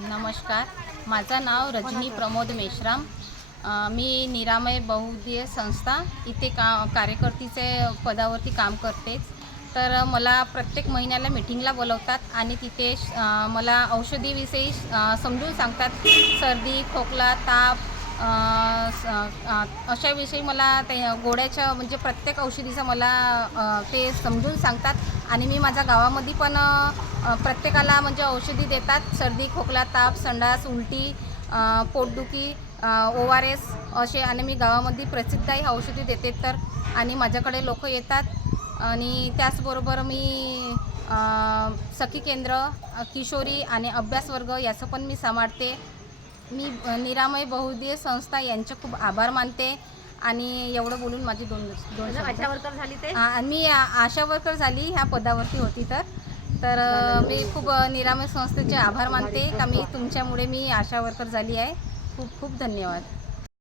नमस्कार, माझं नाव रजनी प्रमोद मेश्राम. मी निरामय बहुउद्देशीय संस्था इथे कार्यकर्तीचे पदावरती काम करतेच. तर मला प्रत्येक महिन्याला मीटिंगला बोलवतात आणि तिथे मला औषधीविषयी समजून सांगतात. सर्दी, खोकला, ताप अशाविषयी मला ते गोळ्याच्या म्हणजे प्रत्येक औषधीचं मला ते समजून सांगतात. आणि मी माझ्या गावामध्ये पण प्रत्येकाला म्हणजे औषधी देतात. सर्दी, खोकला, ताप, संडास, उलटी, पोटदुखी, ORS असे. आणि मी गावामध्ये प्रसिद्धही औषधी देते. तर आणि माझ्याकडे लोक येतात. आणि त्याचबरोबर मी सखी केंद्र, किशोरी आणि अभ्यासवर्ग याचं पण मी सांभाळते. मी निरामय बहुउद्देशीय संस्था यांचे खूप आभार मानते. आणि एवढं बोलून माझी दोन आशा वर्कर झाली ते मी आशा वर्कर झाली, ह्या पदावरती होती. तर मी खूप निरामय संस्थेचे आभार मानते का मी तुमच्यामुळे मी आशा वर्कर झाली आहे. खूप खूप धन्यवाद.